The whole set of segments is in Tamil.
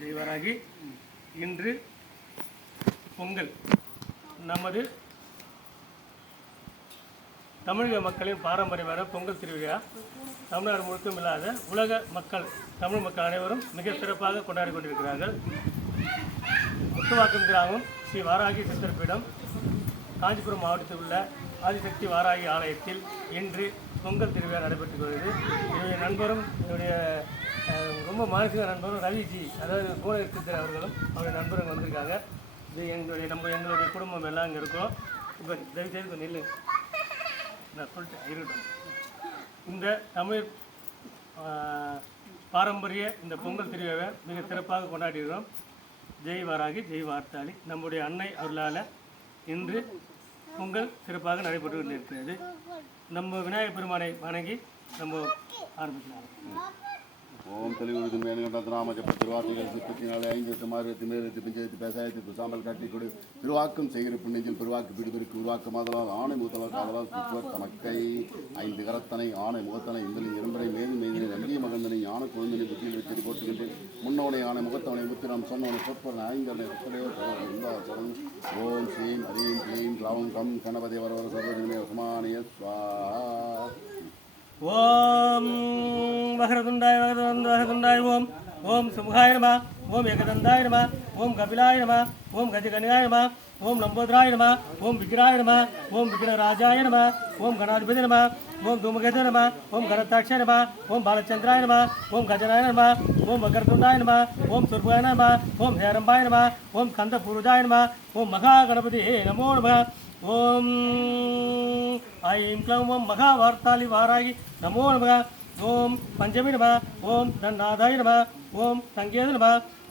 ஜெய்வராகி. இன்று பொங்கல் நமது தமிழக மக்களின் பாரம்பரியமான பொங்கல் திருவிழா தமிழ்நாடு முழுக்கும் இல்லாத உலக மக்கள் தமிழ் மக்கள் அனைவரும் மிக சிறப்பாக கொண்டாடி கொண்டிருக்கிறார்கள். முத்துவாக்கம் கிராமம் ஸ்ரீ வாராகி சித்தர்பீடம் காஞ்சிபுரம் மாவட்டத்தில் உள்ள ஆதிசக்தி வாராகி ஆலயத்தில் இன்று பொங்கல் திருவிழா நடைபெற்று வருகிறது. என்னுடைய நண்பரும் என்னுடைய ரொம்ப மானசீக நண்பரும் ரவிஜி, அதாவது பூனகிருஷ்ணர் அவர்களும் அவருடைய நண்பரும் வந்திருக்காங்க. இது எங்களுடைய குடும்பம் எல்லாம் இங்கே இருக்கோம். இப்போ தயவுசெய்து கொஞ்சம் நில்லு, நான் சொல்லிட்டேன் இருக்கட்டும். இந்த தமிழ் பாரம்பரிய இந்த பொங்கல் திருவிழாவை மிக சிறப்பாக கொண்டாடுகிறோம். ஜெய் வாராகி ஜெய் வார்த்தாளி. நம்முடைய அன்னை அருளால் இன்று பொங்கல் சிறப்பாக நடைபெற்று கொண்டிருக்கிறது. நம்ம விநாயகப் பெருமானை வணங்கி நம்ம ஆரம்பிக்கலாம். ஓம் தெளிவுறுதி மேல்கண்டத்தினாம ஜப்ப திருவார்த்தைகள் சிற்பத்தினாலே 5 மாறுவத்தி மேலெழுத்து பிஞ்செழுத்து பேசாயத்து குசாமல் கட்டி கொடு திருவாக்கம் செய்கிற புண்ணியத்தில் பெருவாக்கு பிடிபிற்கு உருவாக்கமாதலால் ஆணை முகத்தலால் காதலால் குத்துவர் தமக்கை 5 கரத்தனை ஆணை முகத்தனை இந்தலின் இரண்டரை மேலும் மேதினை நம்பிய மகந்தனை ஞான குழந்தைனை புத்தியில் வச்சு போட்டுகின்றேன். முன்னவனை ஆணை முகத்தவனை முத்திரம் சொன்னவனை சொற்பனை ஐங்கரனை சொற்பனையோ சரண். ஓம் ஸ்ரீம் ஹரீம் க்ளீம் கிளவம் கம் கணபதி வரவர சர்வஜனமே வசமானிய ஸ்வாஹா. ஓம் வக்ரதுண்டாய வக்ரதுண்டாய ஓம் ஓம் சுமுகாய நம ஓம் ஏகதந்தாய நம ஓம் கபிலாய நம ஓம் கஜகணியாய நம ஓம் லம்போதராய நம ஓம் விக்ராய நம ஓம் விக்னராஜாய நம ஓம் கணாதிபதி நம ஓம் தூமகேது நம ஓம் கரத்தாட்சாய நம ஓம் பாலச்சந்திராய நம ஓம் கஜனாய நம ஓம் வக்ரதுண்டாய நம ஓம் சுர்பாய நம ஓம் ஹேரம்பாய நம ஓம் கந்த புருஜாய நம ஓம் மகா கணபதி நமோ நம. ஓம் ஐம் க்ளௌம் ஓம் மகா வார்த்தாளி வாராகி நமோ நம. ஓம் பஞ்சமி நம ஓம் தன்னாதாய நம ஓம் சங்கேத நம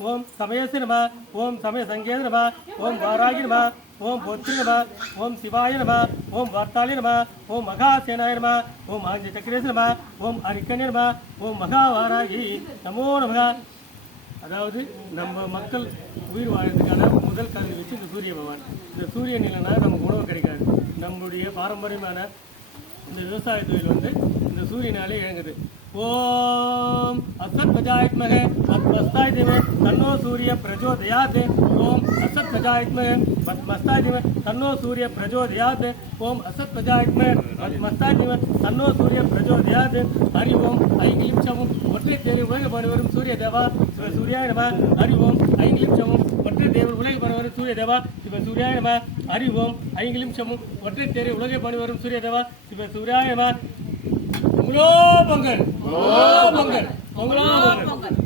ஓம் சமயசி நம ஓம் சமய சங்கேத நம ஓம் வாராகி நம ஓம் போத்ரி நம ஓம் சிவாய நம ஓம் வார்த்தாளி நம ஓம் மகா சேனாய நம ஓம் ஆஞ்ச சக்கரேச நம ஓம் அரிக்கண்ய நம ஓம் மகா வாராகி நமோ நம. அதாவது நம்ம மக்கள் உயிர் வாழ்றதுக்கான முதல் கல்வி வச்சு இந்த சூரிய பகவான். இந்த சூரியன் இல்லைன்னா நமக்கு உணவு கிடைக்காது. நம்முடைய பாரம்பரியமான இந்த விவசாய தொழில் இந்த சூரியனாலே இயங்குது. ஓம் அசத் பிரஜாத்மகே மஸ்தாய் தேவே தன்னோ சூரிய பிரஜோதயாத். ஓம் அசத் பிரஜாத்மகே மஸ்தாய் தேவே தன்னோ சூரிய பிரஜோதயாத். ஓம் அசத் பிரஜாத்மகே மஸ்தாய் தேவே தன்னோ சூரிய பிரஜோதயாத். ஹரி ஓம் ஐங்கிலிம்சமும் ஒற்றை தேவை உலக பணிவரும் சூரிய தேவா சிவ சூர்யாய நம. ஹரி ஓம் ஐங்கிலிம்சமும் ஒற்றை தேவை உலக பணிவரும் சூரிய தேவா சிவ சூர்யாய நம. ஹரி ஓம் ஐங்கிலிம்சமும் ஒற்றை தேவை உலக பணிவரும் சூரிய தேவா சிவ சூர்யாய நம. பொங்கலோ பொங்கல் பொங்கலோ பொங்கல் பொங்கலோ பொங்கல்.